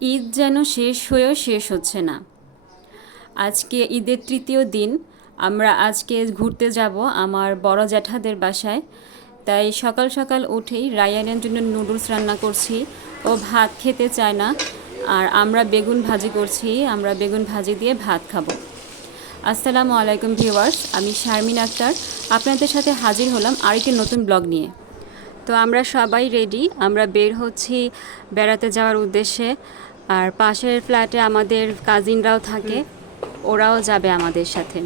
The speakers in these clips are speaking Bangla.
ঈদ যেন শেষ হয়েও শেষ হচ্ছে না। আজকে ঈদের তৃতীয় দিন। আমরা আজকে ঘুরতে যাব আমার বড় জ্যাঠাদের বাসায়। তাই সকাল সকাল উঠেই রায়ানের জন্য নুডলস রান্না করছি। ও ভাত খেতে চায় না। আর আমরা বেগুন ভাজি করছি। আমরা বেগুন ভাজি দিয়ে ভাত খাব। আসসালামু আলাইকুম ভিউয়ার্স, আমি শারমিন আক্তার। আপনাদের সাথে হাজির হলাম আরেকটি নতুন ব্লগ নিয়ে। তো আমরা সবাই রেডি আমরা বের হচ্ছি বেড়াতে যাওয়ার উদ্দেশ্যে। আর পাশের ফ্ল্যাটে আমাদের কাজিনরাও থাকে, ওরাও যাবে আমাদের সাথে।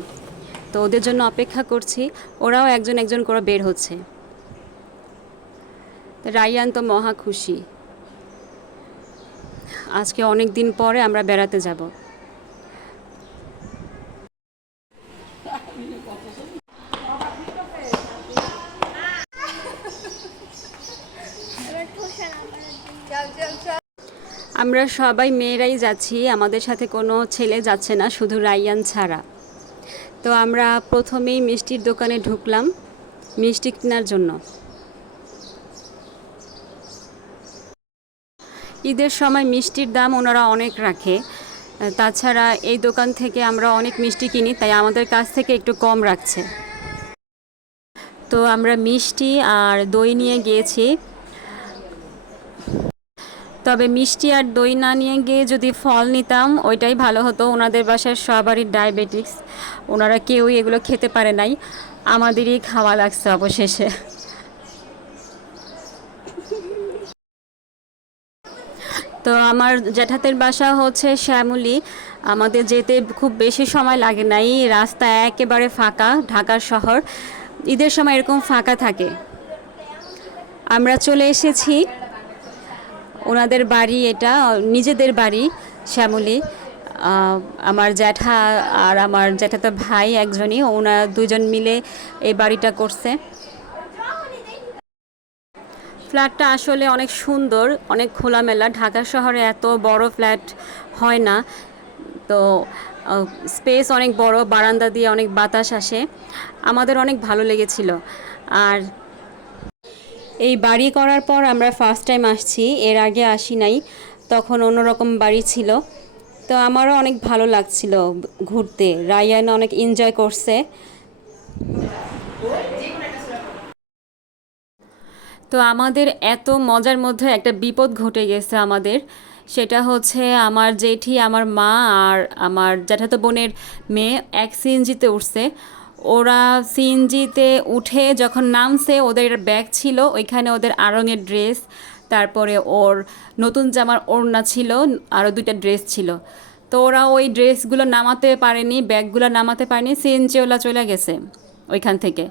তো ওদের জন্য অপেক্ষা করছি, ওরাও একজন একজন করে বের হচ্ছে। তো রায়ান তো মহা খুশি। আজকে অনেক দিন পরে আমরা বেড়াতে যাব। আমরা সবাই মেয়েরাই যাচ্ছি, আমাদের সাথে কোনো ছেলে যাচ্ছে না, শুধু রাইয়ান ছাড়া। তো আমরা প্রথমেই মিষ্টির দোকানে ঢুকলাম, মিষ্টি কেনার জন্য। ঈদের সময় মিষ্টির দাম ওনারা অনেক রাখে। তাছাড়া এই দোকান থেকে আমরা অনেক মিষ্টি কিনি, তাই আমাদের কাছ থেকে একটু কম রাখছে। তো আমরা মিষ্টি আর দই নিয়ে গিয়েছি। তবে মিষ্টি আর দই না নিয়ে গিয়ে যদি ফল নিতাম, ওইটাই ভালো হতো। ওনাদের বাসার সবারই ডায়াবেটিক্স ওনারা কেউই এগুলো খেতে পারে নাই। আমাদেরই খাওয়া লাগছে অবশেষে। তো আমার জ্যাঠাতের বাসা হচ্ছে শ্যামলী। আমাদের যেতে খুব বেশি সময় লাগে নাই। রাস্তা একেবারে ফাঁকা, ঢাকার শহর। ঈদের সময় এরকম ফাঁকা থাকে। আমরা চলে এসেছি ওনাদের বাড়ি এটা, নিজেদের বাড়ি শ্যামলী। আমার জ্যাঠা আর আমার জ্যাঠাতো ভাই একজনই, ওনা দুজন মিলে এই বাড়িটা করছে। ফ্ল্যাটটা আসলে অনেক সুন্দর, অনেক খোলামেলা। ঢাকা শহরে এত বড় ফ্ল্যাট হয় না। তো স্পেস অনেক বড়, বারান্দা দিয়ে অনেক বাতাস আসে। আমাদের অনেক ভালো লেগেছিল। আর এই বাড়ি করার পর আমরা ফার্স্ট টাইম আসছি, এর আগে আসি নাই, তখন অন্যরকম বাড়ি ছিল। তো আমারও অনেক ভালো লাগছিল ঘুরতে, রায়ান অনেক এনজয় করছে। তো আমাদের এত মজার মধ্যে একটা বিপদ ঘটে গেছে আমাদের। সেটা হচ্ছে আমার জেঠি, আমার মা আর আমার জ্যাঠাতো বোনের মেয়ে এক সিএনজিতে উঠছে। ওরা সিএনজিতে উঠে যখন নামছে, ওদের ব্যাগ ছিল, ওইখানে ওদের আড়ঙের ড্রেস, তারপরে ওর নতুন জামার ওড়না ছিল আরও দুইটা ড্রেস ছিল। তো ওরা ওই ড্রেসগুলো নামাতে পারেনি, ব্যাগগুলো নামাতে পারেনি সিএনজিওলা চলে গেছে ওইখান থেকে।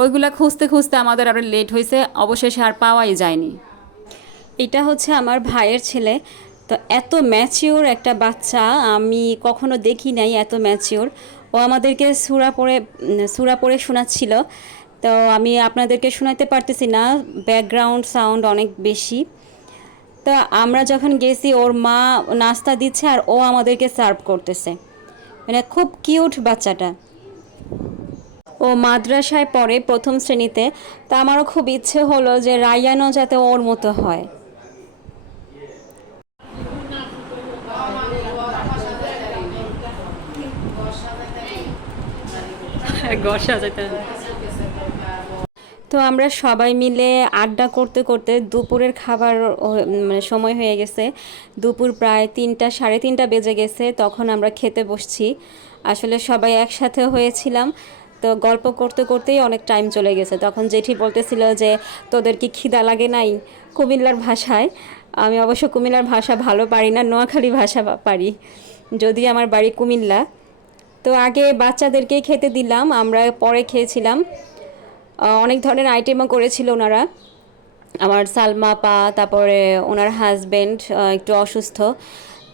ওইগুলো খুঁজতে খুঁজতে আমাদের আরও লেট হয়েছে, অবশেষে আর পাওয়াই যায়নি। এটা হচ্ছে আমার ভাইয়ের ছেলে। তো এত ম্যাচিওর একটা বাচ্চা, আমি কখনো দেখি নাই এত ম্যাচিওর ও আমাদেরকে সুরা পড়ে সুরা পড়ে শোনাচ্ছিল। তো আমি আপনাদেরকে শোনাতে পারতেছি না ব্যাকগ্রাউন্ড সাউন্ড অনেক বেশি। তো আমরা যখন গেছি, ওর মা নাস্তা দিচ্ছে আর ও আমাদেরকে সার্ভ করতেছে। মানে খুব কিউট বাচ্চাটা। ও মাদ্রাসায় পড়ে প্রথম শ্রেণীতে। তা আমারও খুব ইচ্ছে হলো যে রায়ানও যাতে ওর মতো হয়। তো আমরা সবাই মিলে আড্ডা করতে করতে দুপুরের খাবার মানে সময় হয়ে গেছে। দুপুর প্রায় তিনটা, সাড়ে তিনটা বেজে গেছে, তখন আমরা খেতে বসছি। আসলে সবাই একসাথে হয়েছিলাম, তো গল্প করতে করতেই অনেক টাইম চলে গেছে। তখন জেঠি বলতেছিল যে, তোদের কি খিদা লাগে নাই? কুমিল্লার ভাষায়। আমি অবশ্য কুমিল্লার ভাষা ভালো পারি না, নোয়াখালী ভাষা পারি। যদি আমার বাড়ি কুমিল্লা তো আগে বাচ্চাদেরকেই খেতে দিলাম, আমরা পরে খেয়েছিলাম। অনেক ধরনের আইটেমও করেছিল ওনারা। আমার সালমা পা, তারপরে ওনার হাজবেন্ড একটু অসুস্থ।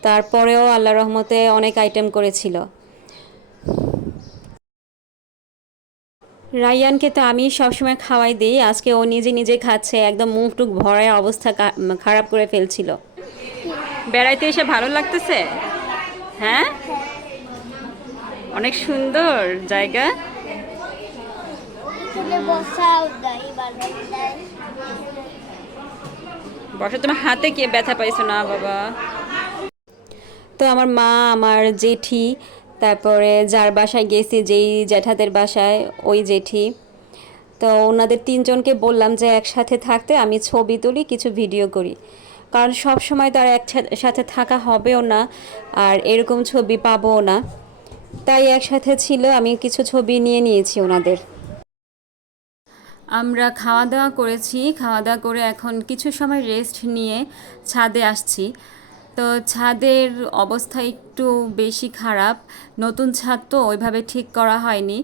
তারপরেও আল্লাহ রহমতে অনেক আইটেম করেছিল। রায়ানকে তো আমি সবসময় খাওয়াই দিই, আজকে ও নিজে নিজে খাচ্ছে, একদম মুখ টুক ভরায় অবস্থা খারাপ করে ফেলছিল। বেড়াইতে এসে ভালো লাগতেছে? হ্যাঁ? অনেক সুন্দর জায়গা। বর্ষা তোমার হাতে কে ব্যথা পাইছো? না বাবা। তো আমার মা আমার জেঠি তারপরে যার বাসায় গেছি যেই জ্যাঠাদের বাসায় ওই জেঠি। তো ওনাদের তিনজনকে বললাম যে একসাথে থাকতে আমি ছবি তুলি কিছু ভিডিও করি। কারণ সব সময় তো আর একসাথে থাকা হবেও না আর এরকম ছবি পাবোও না। তাই একসাথে ছিল, আমি কিছু ছবি নিয়ে নিয়েছি ওনাদের। আমরা খাওয়া দাওয়া করেছি খাওয়া দাওয়া করে এখন কিছু সময় রেস্ট নিয়ে ছাদে আসছি। তো ছাদের অবস্থা একটু বেশি খারাপ, নতুন ছাদ তো ওইভাবে ঠিক করা হয়নি।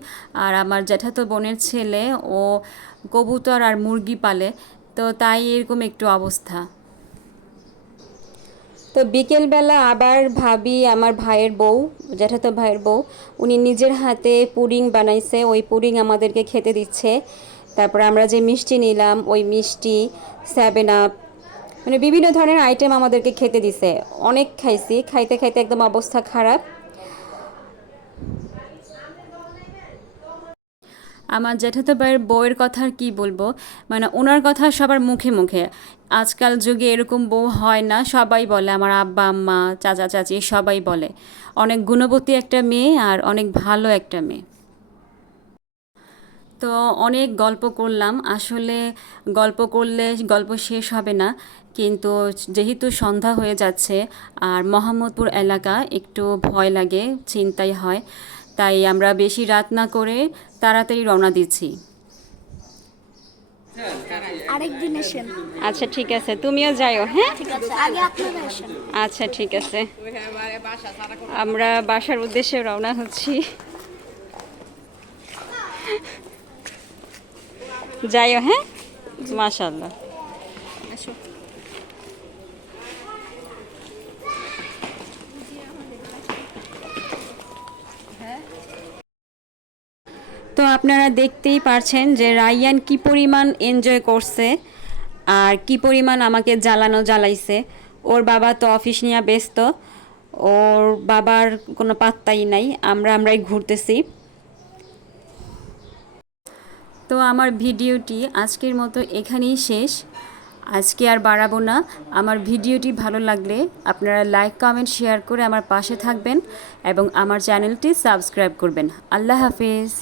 আর আমার জ্যাঠাতো বোনের ছেলে, ও কবুতর আর মুরগি পালে, তো তাই এরকম একটু অবস্থা। তো বিকেলবেলা আবার ভাবি, আমার ভাইয়ের বউ, জ্যাঠাতো ভাইয়ের বউ, উনি নিজের হাতে পুরিং বানাইছে। ওই পুরিং আমাদেরকে খেতে দিচ্ছে। তারপর আমরা যে মিষ্টি নিলাম, ওই মিষ্টি স্যাভেন আপ মানে বিভিন্ন ধরনের আইটেম আমাদেরকে খেতে দিছে। অনেক খাইছি, খাইতে খাইতে একদম অবস্থা খারাপ। আমার জ্যাঠাতো ভাইয়ের বউয়ের কথা আর কি বলব? মানে ওনার কথা সবার মুখে মুখে। আজকাল যুগে এরকম বউ হয় না, সবাই বলে, আমার আব্বা, আম্মা, চাচা, চাচি সবাই বলে। অনেক গুণবতী একটা মেয়ে আর অনেক ভালো একটা মেয়ে। তো অনেক গল্প করলাম। আসলে গল্প করলে গল্প শেষ হবে না। কিন্তু যেহেতু সন্ধ্যা হয়ে যাচ্ছে আর মোহাম্মদপুর এলাকা একটু ভয় লাগে, চিন্তাই হয়। তাই আমরা বেশি রাত না করে তাড়াতাড়ি রওনা দিচ্ছি। আচ্ছা ঠিক আছে। তুমিও যাইও হ্যাঁ? ঠিক আছে আগে আপনারা এসেন আচ্ছা ঠিক আছে। আমরা বাসার উদ্দেশ্যে রওনা হচ্ছি। যাইও হ্যাঁ? মাশাল্লাহ আপনারা দেখতেই পারছেন যে রায়ান কি পরিমাণ এনজয় করছে আর কি পরিমাণ আমাকে জ্বালানো জ্বালাইছে। ওর বাবা তো অফিস নিয়ে ব্যস্ত, ওর বাবার কোনো পাত্তাই নাই, আমরা আমরাই ঘুরতেছি। তো আমার ভিডিওটি আজকের মতো এখানেই শেষ। আজকে আর বাড়াবো না। আমার ভিডিওটি ভালো লাগলে আপনারা লাইক কমেন্ট শেয়ার করে আমার পাশে থাকবেন এবং আমার চ্যানেলটি সাবস্ক্রাইব করবেন। আল্লাহ হাফিজ।